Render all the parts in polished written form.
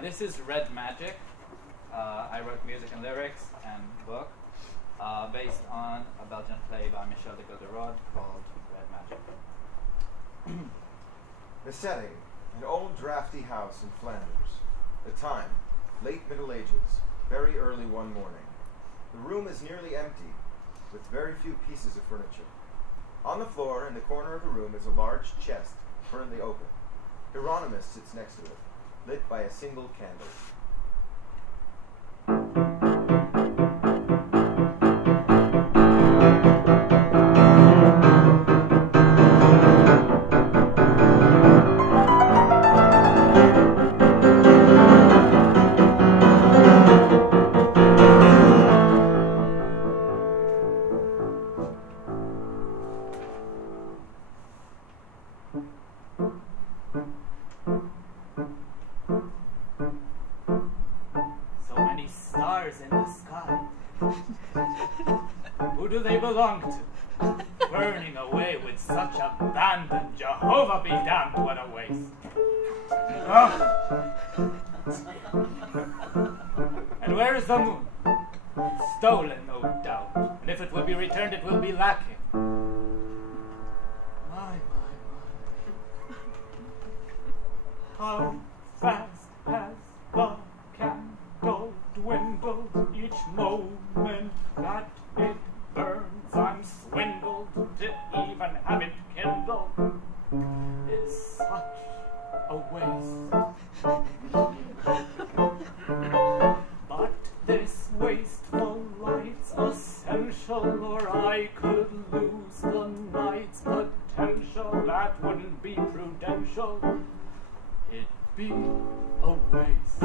This is Red Magic. I wrote music and lyrics and book based on a Belgian play by Michel de Ghelderode called Red Magic. The setting, an old drafty house in Flanders. The time, late Middle Ages, very early one morning. The room is nearly empty, with very few pieces of furniture. On the floor in the corner of the room is a large chest, currently open. Hieronymus sits next to it, lit by a single candle. Burning away with such abandon, Jehovah be damned, what a waste. And where is the moon? Stolen, no doubt, and if it will be returned, it will be lacking. My. How fast has the candle dwindled each moment that it burns. I'm swindled to even have it kindled. Is such a waste. But this wasteful light's essential, or I could lose the night's potential. That wouldn't be prudential. It'd be a waste.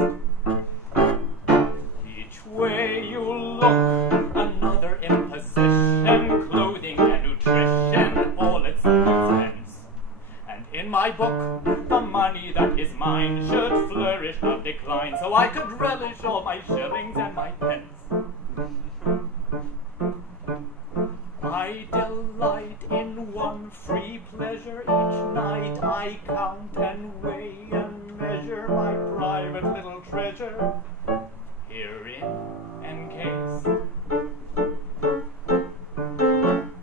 Each way you look, another imposition, clothing and nutrition, all its expense. And in my book, the money that is mine should flourish of decline, so I could relish all my shillings and my pence. I delight in one free pleasure each night. I count and weigh and measure my private little treasure, herein encased.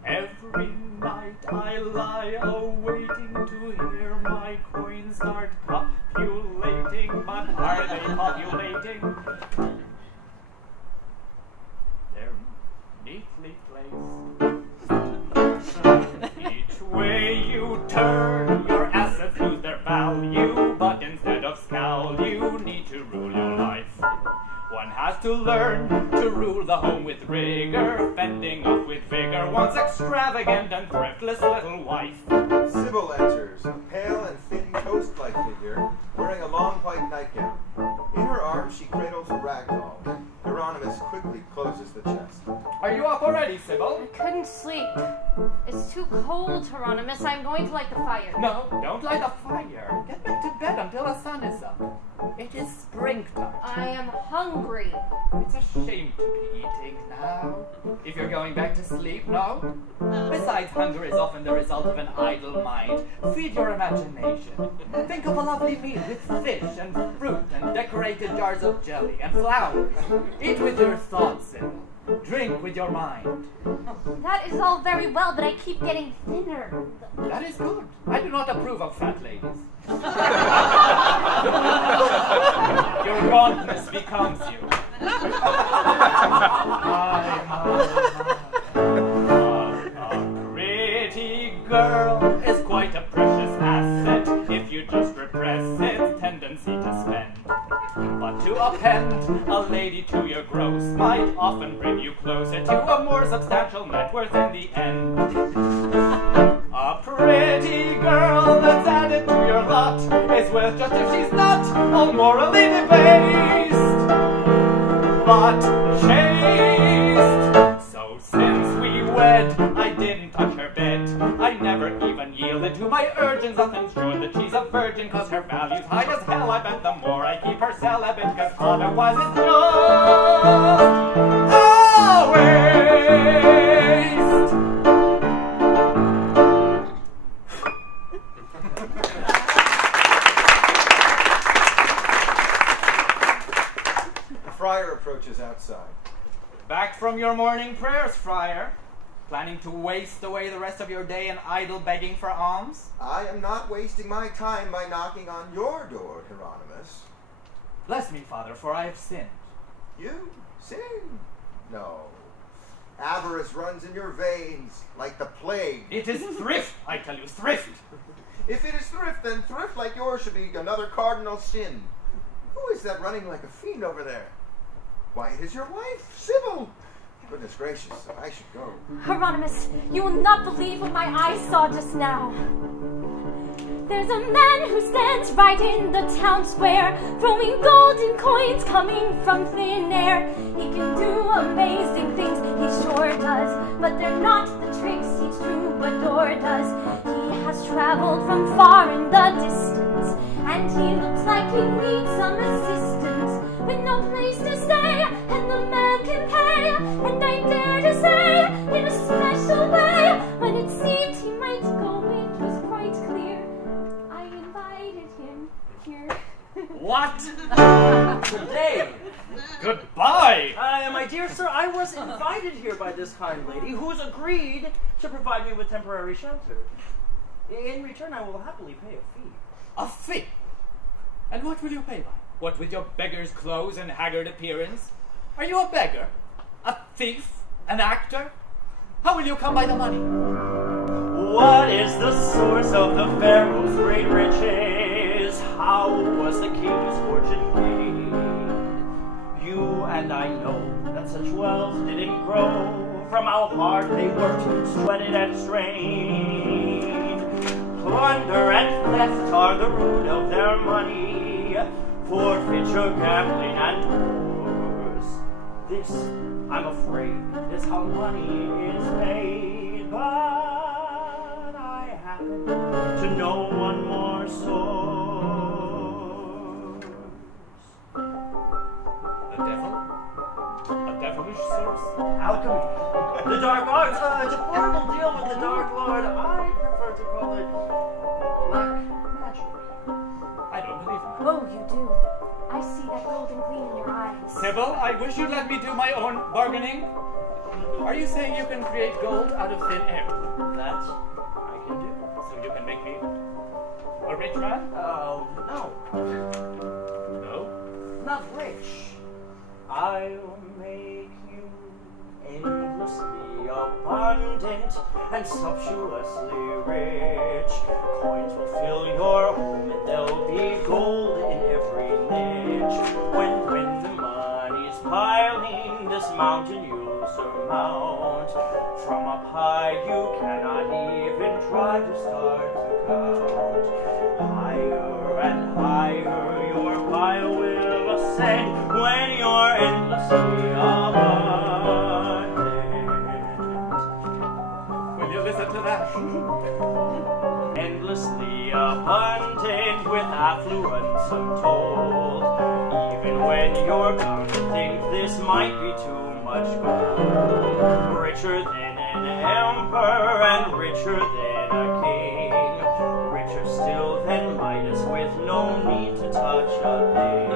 Every night I lie awaiting to hear my coins start copulating, but are they populating? They're neatly placed. Each way you turn, your assets lose their value, but instead of scowl, you need to rule your life. One has to learn to rule the home with rigor, fending off with vigor one's extravagant and thriftless little wife. Sybil enters, a pale and thin toast-like figure, wearing a long white nightgown. In her arms she cradles a rag doll. Hieronymus quickly closes the chest. Are you up already, Sybil? I couldn't sleep. It's too cold, Hieronymus. I'm going to light the fire. No, don't light a fire. Get back to bed until the sun is up. It is springtime. I am hungry. It's a shame to be eating now. If you're going back to sleep, no? Besides, hunger is often the result of an idle mind. Feed your imagination. Think of a lovely meal with fish and fruit and decorated jars of jelly and flowers. Eat with your thoughts, Sybil. Drink with your mind. That is all very well, but I keep getting thinner. That is good. I do not approve of fat ladies. Your gauntness becomes you. A pretty girl is quite a precious asset if you just repress its tendency to spend. But to append a lady to your gross might often bring you closer to a more substantial net worth in the end. A pretty girl that's added to your lot is worth just if she's not all morally debased, but chaste. So since we wed, I didn't touch her bed. I never even yielded to my urgings. Nothing's sure that she's a virgin, cause her value's high as hell. I bet the more I keep her celibate, cause otherwise it's just a waste. friar approaches outside. Back from your morning prayers, friar. Planning to waste away the rest of your day in idle begging for alms? I am not wasting my time by knocking on your door, Hieronymus. Bless me, Father, for I have sinned. You sin? No. Avarice runs in your veins like the plague. It is thrift, I tell you, thrift. If it is thrift, then thrift like yours should be another cardinal sin. Who is that running like a fiend over there? Why, it is your wife, Sybil. Goodness gracious, I should go. Hieronymus, you will not believe what my eyes saw just now. There's a man who stands right in the town square, throwing golden coins coming from thin air. He can do amazing things, he sure does, but they're not the tricks each troubadour does. He has traveled from far in the distance, and he looks like he needs some assistance, with no place to stay, and the man can pay. And I dare to say, in a special way, when it seemed he might go, it was quite clear. I invited him here. What? Good day. Goodbye. My dear sir, I was invited here by this kind lady, who's agreed to provide me with temporary shelter. In return, I will happily pay a fee. A fee? And what will you pay by? What with your beggar's clothes and haggard appearance? Are you a beggar? A thief? An actor? How will you come by the money? What is the source of the Pharaoh's great riches? How was the king's fortune gained? You and I know that such wealth didn't grow from how hard they worked, sweated and strained. Plunder and theft are the root of their money, forfeiture, gambling, and wars. This, I'm afraid, is how money is made. But I happen to know one more source. The devil? A devilish source? Alchemy. The Dark Arts. A deplorable deal with the Dark Lord. I prefer to call it black magic. I don't believe in that. Oh, you do. I see that golden gleam in your eyes. Sybil, I wish you'd let me do my own bargaining. Are you saying you can create gold out of thin air? That I can do. So you can make me a rich man? No. No? Not rich. I'll make you endlessly abundant and sumptuously rich. Coins will fill your home and there'll be gold in every niche. When the money's piling, this mountain you'll surmount. From up high you cannot even try to start to count. Higher and higher your pile will ascend when you're endlessly abundant. Will you listen to that? Endlessly abundant with affluence untold. Even when you're bound to think this might be too much gold. Richer than an emperor and richer than a king. Richer still than Midas with no need to touch a thing.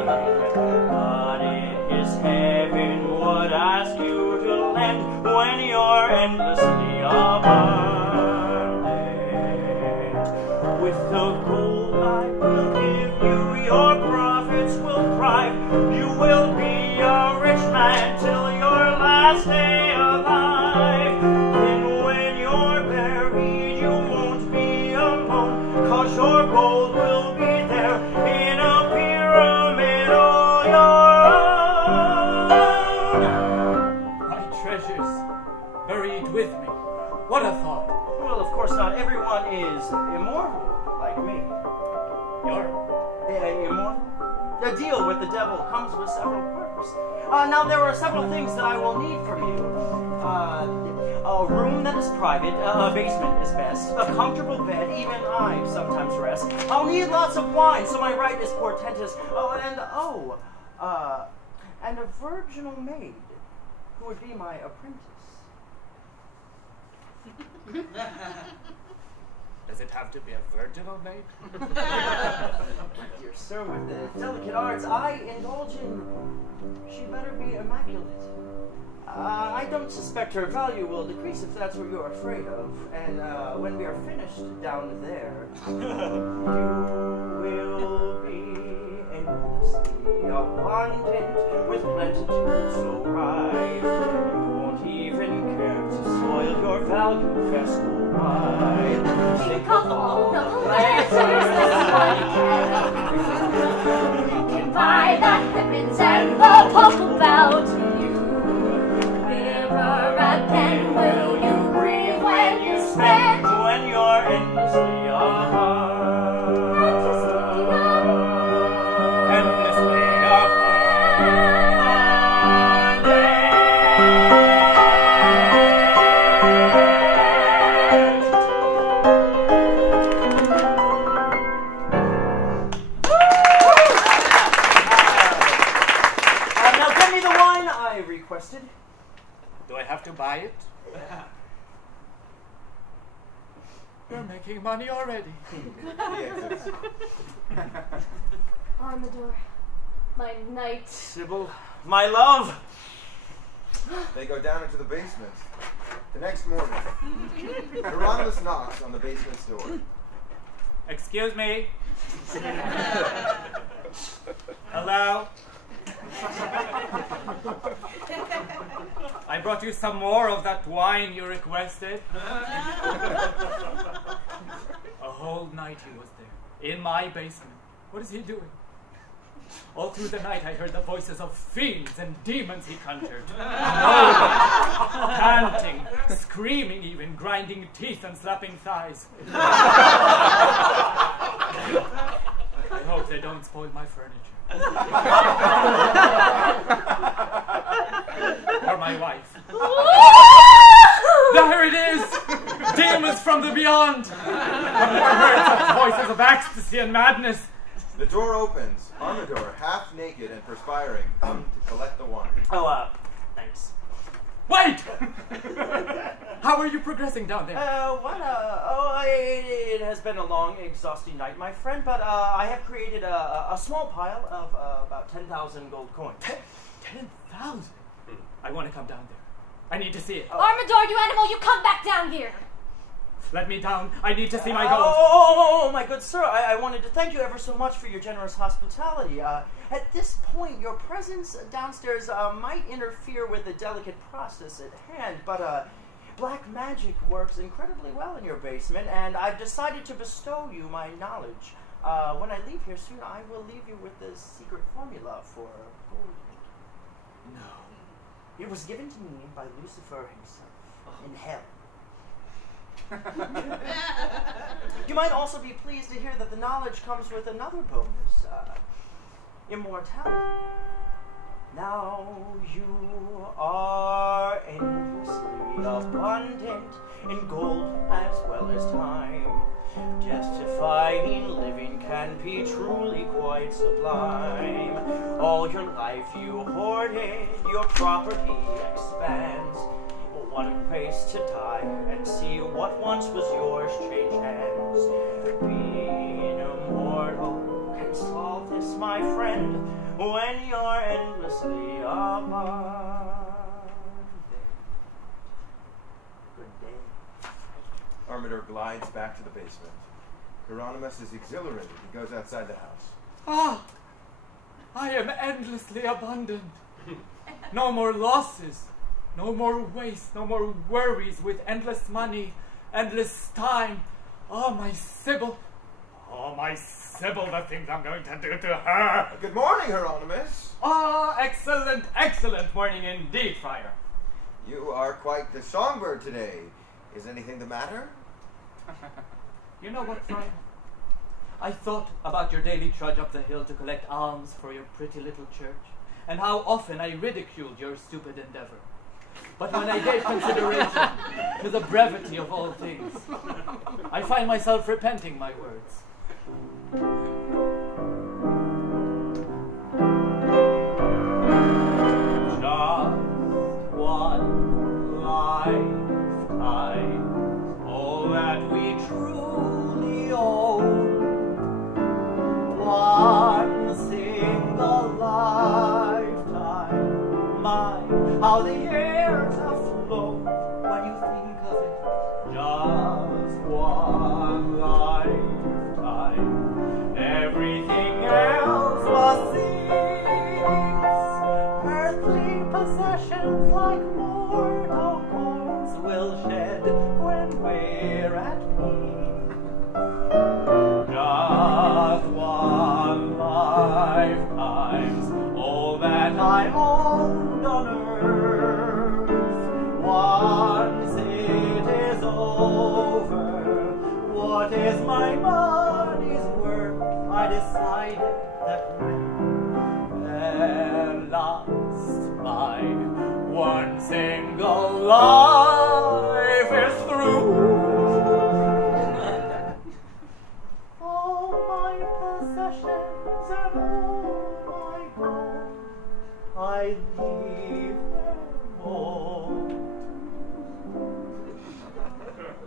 But it is heaven would ask you to lend when you're endlessly abundant. With the gold I will give you, your profits will thrive. You will be a rich man till your last day alive. Then when you're buried, you won't be alone, 'cause your gold will be there in a pyramid all your own. My treasures buried with me. What a thought. Well, of course not everyone is immortal like me. You're Immortal? The deal with the devil comes with several perks. Now, there are several things that I will need from you. A room that is private, a basement is best, a comfortable bed, even I sometimes rest. I'll need lots of wine, so my right is portentous. And a virginal maid who would be my apprentice. Does it have to be a virginal maid? Dear sir, with the delicate arts I indulge in, she better be immaculate. I don't suspect her value will decrease if that's what you're afraid of. And when we are finished down there, you will be endlessly abundant with plenitude so ripe. You won't even care to soil your value festal wine. Think of all the pleasures that one can buy the ribbons and the purple bow to you. Never again will you grieve when you spend. When you're endlessly apart. Endlessly apart. Now give me the wine I requested. Do I have to buy it? You're making money already. Yes. Armador, my knight. Sybil, my love. They go down into the basement. The next morning, Hieronymus knocks on the basement's door. Excuse me. Hello? I brought you some more of that wine you requested. A whole night he was there, in my basement. What is he doing? All through the night I heard the voices of fiends and demons he conjured. Panting, screaming even, grinding teeth and slapping thighs. I hope they don't spoil my furniture. Or my wife. There it is! Demons from the beyond! I've never heard such voices of ecstasy and madness. The door opens. Armador, half naked and perspiring, come to collect the wine. Thanks. Wait! How are you progressing down there? It has been a long, exhausting night, my friend, but I have created a small pile of about 10,000 gold coins. 10,000? I want to come down there. I need to see it. Armador, you animal, you come back down here. Let me down. I need to see my gold. Oh, my good sir, I wanted to thank you ever so much for your generous hospitality. At this point, your presence downstairs might interfere with the delicate process at hand, but black magic works incredibly well in your basement, and I've decided to bestow you my knowledge. When I leave here soon, I will leave you with the secret formula for gold. No. It was given to me by Lucifer himself in hell. You might also be pleased to hear that the knowledge comes with another bonus, immortality. Now you are endlessly abundant in gold as well as time. Justifying living can be truly quite sublime. All your life you hoarded, your property expands. What a place to die and see what once was yours change hands. Being immortal can solve this, my friend, when you're endlessly abundant. Good day. Armador glides back to the basement. Hieronymus is exhilarated. He goes outside the house. Ah! I am endlessly abundant. No more losses. No more waste, no more worries with endless money, endless time. Oh, my Sybil. Oh, my Sybil, the things I'm going to do to her. Good morning, Hieronymus. Ah, excellent, excellent morning indeed, Friar. You are quite the songbird today. Is anything the matter? You know what, Friar? I thought about your daily trudge up the hill to collect alms for your pretty little church, and how often I ridiculed your stupid endeavor. But when I gave consideration to the brevity of all things, I find myself repenting my words. Just one lifetime, all that we truly how the years have flown when you think of it. Just one lifetime. Everything else must cease. Earthly possessions like mortal coins will shed when we're at peace. Just one lifetime's all that I owned on earth. Once it is over, what is my money's worth? I decided that at last my one single life is through. All my possessions and all my gold, I leave them all.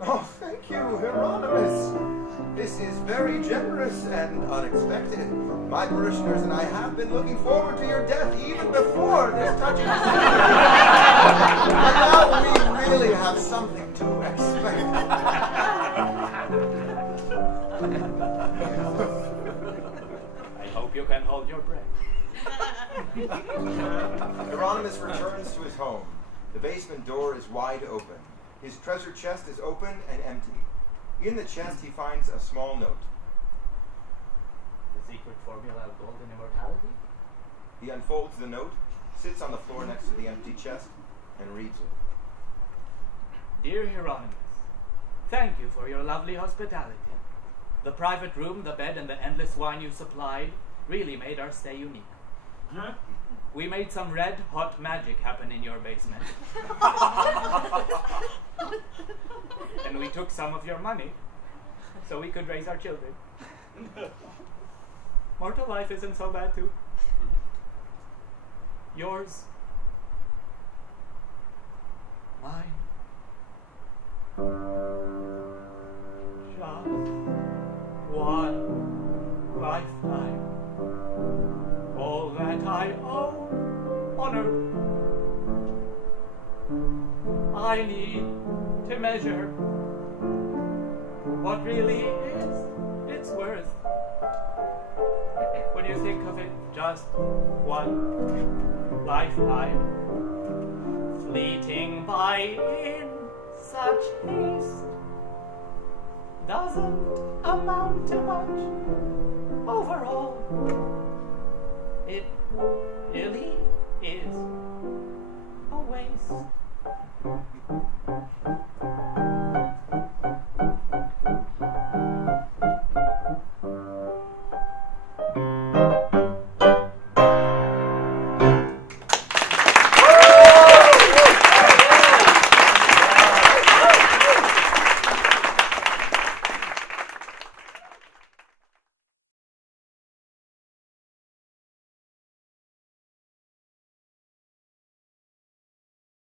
Oh, thank you, Hieronymus. This is very generous and unexpected. My parishioners and I have been looking forward to your death even before this touching scene. And now we really have something to expect. I hope you can hold your breath. Hieronymus returns to his home. The basement door is wide open. His treasure chest is open and empty. In the chest he finds a small note. The secret formula of golden immortality? He unfolds the note, sits on the floor next to the empty chest, and reads it. Dear Hieronymus, thank you for your lovely hospitality. The private room, the bed, and the endless wine you supplied really made our stay unique. Huh? We made some red-hot magic happen in your basement. And we took some of your money so we could raise our children. Mortal life isn't so bad, too. Yours. Mine. Just one lifetime. All that I own on earth. I need to measure what really is its worth. When you think of it, just one lifetime, fleeting by in such haste, doesn't amount to much overall.